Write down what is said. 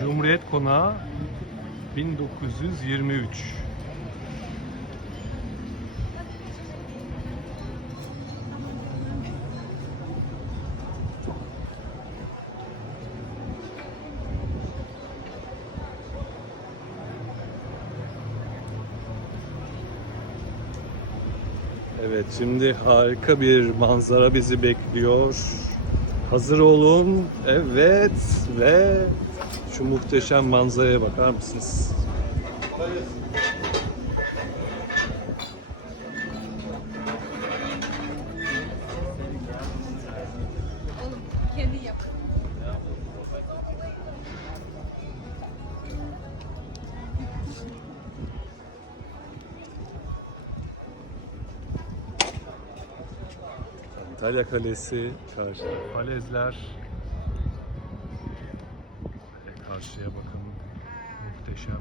Cumhuriyet Konağı 1923 Evet şimdi harika bir manzara bizi bekliyor. Hazır olun. Evet ve şu muhteşem manzaraya bakar mısınız? Oğlum Antalya Kalesi, karşıda falezler. Karşıya bakın. Muhteşem.